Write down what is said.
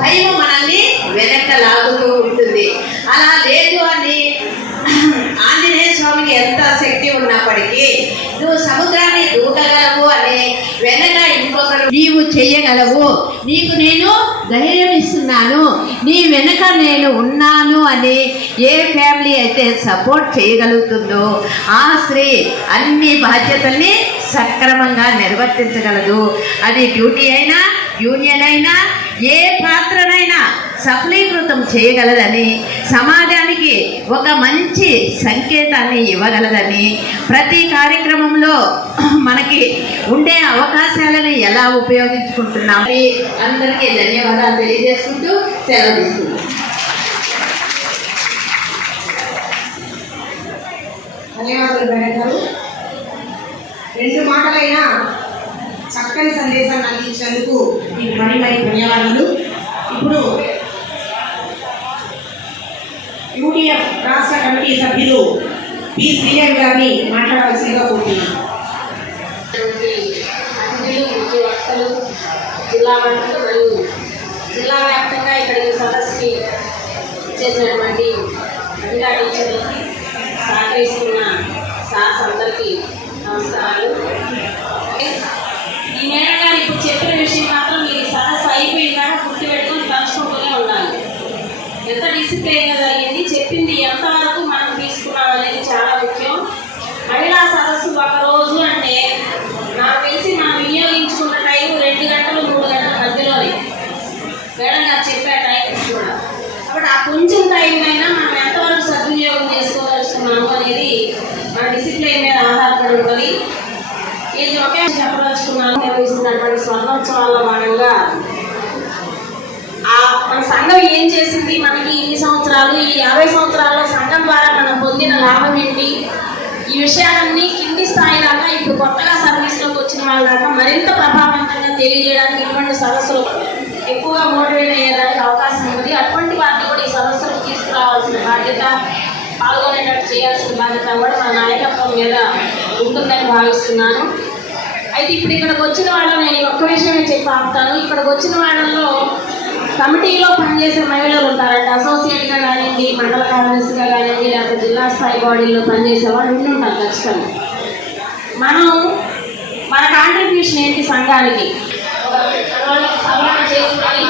భయం మనల్ని వెనక్కి లాగుతూ ఉంటుంది. అలా లేదు అని ఆంజనేయ స్వామికి ఎంత శక్తి ఉన్నప్పటికీ నువ్వు సముద్రాన్ని దూకగలవు అని వెనక ఇంకొకరు నీవు చెయ్యగలవు, నీకు నేను ధైర్యం ఇస్తున్నాను, నీ వెనక నేను ఉన్నాను అని ఏ ఫ్యామిలీ అయితే సపోర్ట్ చేయగలుగుతుందో ఆ స్త్రీ అన్ని బాధ్యతల్ని సక్రమంగా నిర్వర్తించగలదు. అది డ్యూటీ అయినా, యూనియన్ అయినా, ఏ పాత్రనైనా సఫలీకృతం చేయగలదని, సమాజానికి ఒక మంచి సంకేతాన్ని ఇవ్వగలదని, ప్రతి కార్యక్రమంలో మనకి ఉండే అవకాశాలను ఎలా ఉపయోగించుకుంటున్నాం అందరికీ ధన్యవాదాలు తెలియజేసుకుంటూ సెలవు తీసుకుంటాం. ధన్యవాదాలు మేడం గారు. 2 మాటలైనా చక్కని సందేశాన్ని అందించినందుకు మీకు మరీ ధన్యవాదాలు. ఇప్పుడు యూటీఎఫ్ రాష్ట్ర కమిటీ సభ్యులు పి శ్రీదేవి గారిని మాట్లాడవలసిందిగా కోరుతున్నాను. అతిథులు, ముఖ్య వక్తలు, జిల్లా మంత్రులు మరియు జిల్లా వ్యాప్తంగా ఇక్కడికి సదస్సుకి చేసినటువంటి మహిళా టీచర్లకి సహకరిస్తున్న సార్స్ అందరికీ నమస్కారాలు. ఈ మేడం గారు ఇప్పుడు చెప్పిన విషయం మాత్రం మీరు సదస్సు అయిపోయిన దాకా గుర్తుపెట్టుకొని తలుచుకుంటూనే ఉండాలి. ఎంత డిసిప్లైన్గా జరిగింది, చెప్పింది ఎంతవరకు మనం తీసుకున్నాం అనేది చాలా ముఖ్యం. మహిళా సదస్సు ఒక రోజు అంటే నాకు తెలిసి మనం వినియోగించుకున్న టైం 2 గంటలు 3 గంటల మధ్యలోనే మేడం గారు చెప్పే టైం కూడా. కాబట్టి ఆ కొంచెం టైం అయినా మనం ఎంతవరకు సద్వినియోగం చేసుకోదలుచుకున్నాము అనేది మన డిసిప్లైన్ మీద ఆధారపడి ఉంటుంది. ఇది ఒకే చెప్పదలుచుకున్నాను. నిర్వహిస్తున్నటువంటి స్వర్ణోత్సవాల్లో భాగంగా మన సంఘం ఏం చేసింది, మనకి ఇన్ని సంవత్సరాలు, ఈ 50 సంవత్సరాల్లో సంఘం ద్వారా మనం పొందిన లాభం ఏంటి, ఈ విషయాలన్నీ కింది స్థాయి దాకా ఇప్పుడు కొత్తగా సర్వీస్లోకి వచ్చిన వాళ్ళ దాకా మరింత ప్రభావవంతంగా తెలియజేయడానికి ఇటువంటి సదస్సులు ఎక్కువగా మోటివేట్ అయ్యేదానికి అవకాశం ఉంది. అటువంటి వాటిని కూడా ఈ సదస్సులు తీసుకురావాల్సిన బాధ్యత, పాల్గొనేటట్టు చేయాల్సిన బాధ్యత కూడా మన నాయకత్వం మీద ఉంటుందని భావిస్తున్నాను. అయితే ఇప్పుడు ఇక్కడికి వచ్చిన వాళ్ళు నేను ఒక్క విషయమే చెప్పి ఆపుతాను. ఇక్కడికి వచ్చిన వాళ్ళలో కమిటీలో పనిచేసే మహిళలు ఉంటారంటే, అసోసియేట్గా కానివ్వండి, మండల కార్యదర్శిగా కానివ్వండి, లేకపోతే జిల్లా స్థాయి బాడీలో పనిచేసే వాళ్ళు ఉంటారు ఖచ్చితంగా. మనం మన కాంట్రిబ్యూషన్ ఏంటి సంఘానికి చేసుకుని